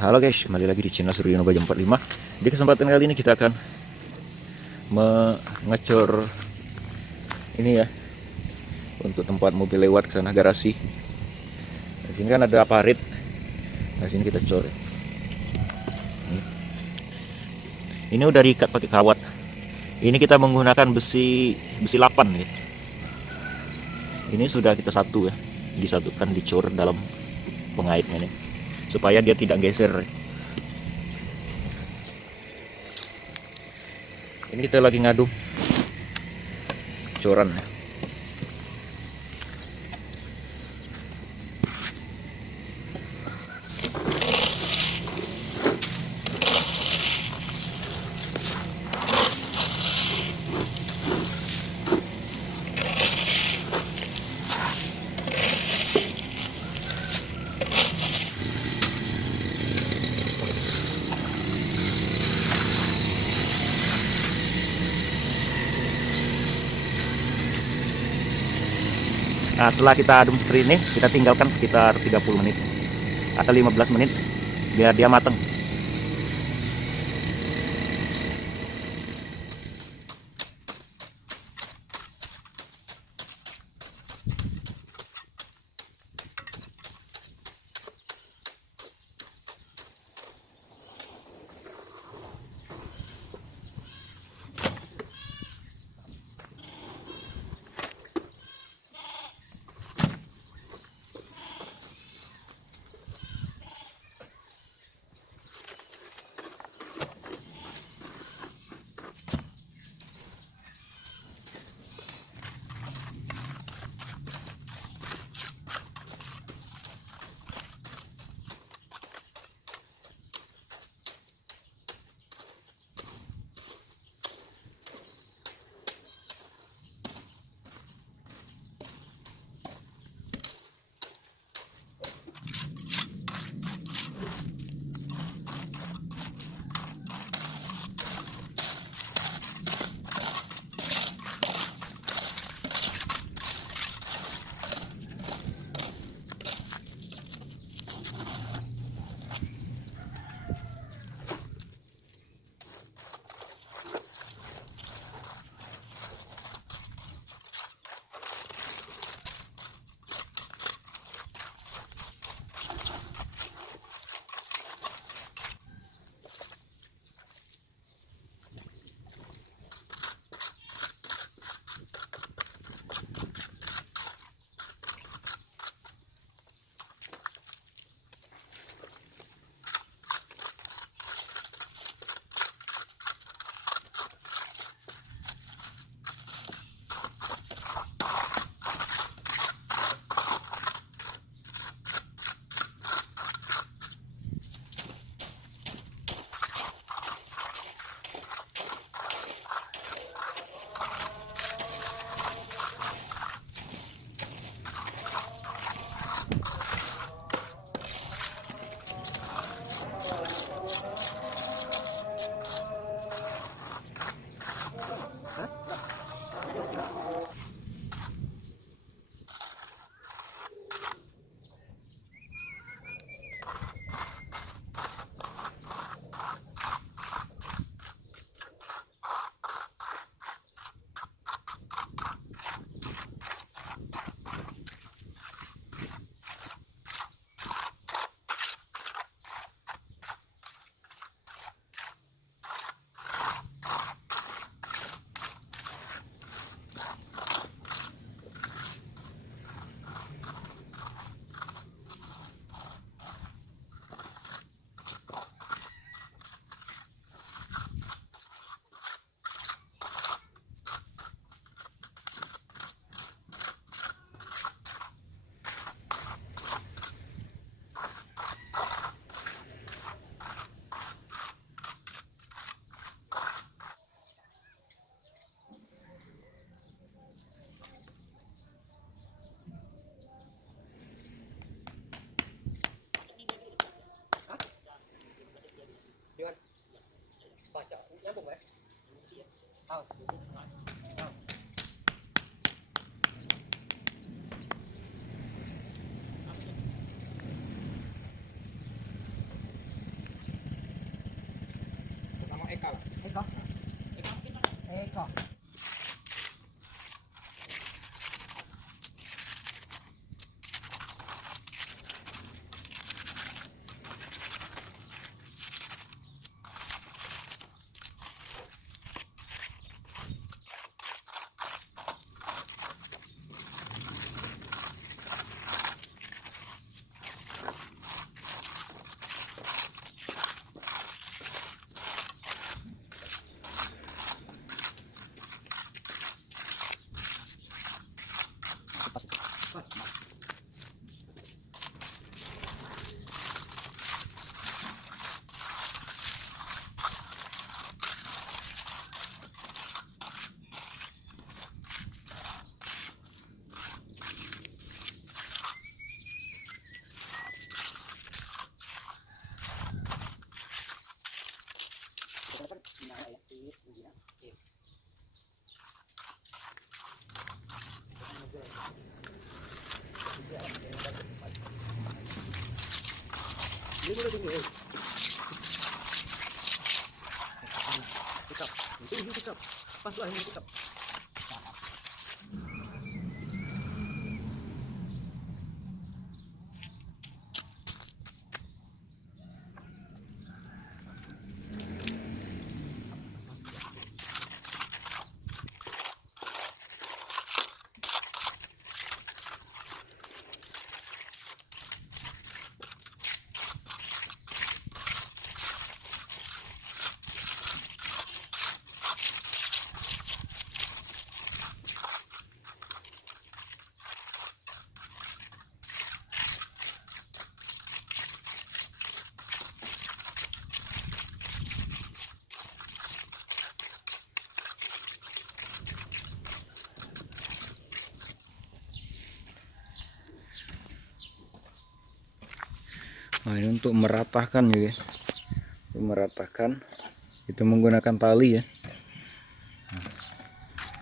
Halo guys, kembali lagi di channel Suryono Baja 45. Di kesempatan kali ini kita akan mengecor ini ya, untuk tempat mobil lewat ke sana, garasi. Di sini kan ada parit. Nah, sini kita cor. Ini udah diikat pakai kawat. Ini kita menggunakan besi 8 ya. Ini sudah kita satu ya, disatukan, dicor dalam pengaitnya nih, supaya dia tidak geser. Ini kita lagi ngadu coran. Nah, setelah kita adem seperti ini, kita tinggalkan sekitar 30 menit atau 15 menit biar dia matang. Eko. Nah, ini untuk meratakan ya, untuk meratakan itu menggunakan tali ya.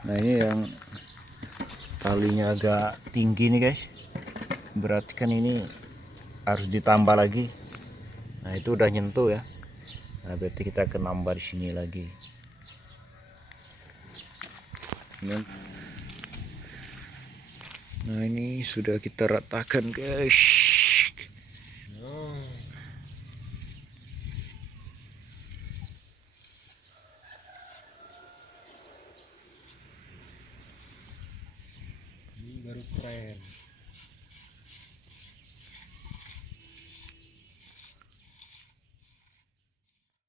Nah, ini yang talinya agak tinggi nih guys, berarti kan ini harus ditambah lagi. Nah, itu udah nyentuh ya. Nah, berarti kita akan nambah di sini lagi. Nah, ini sudah kita ratakan guys.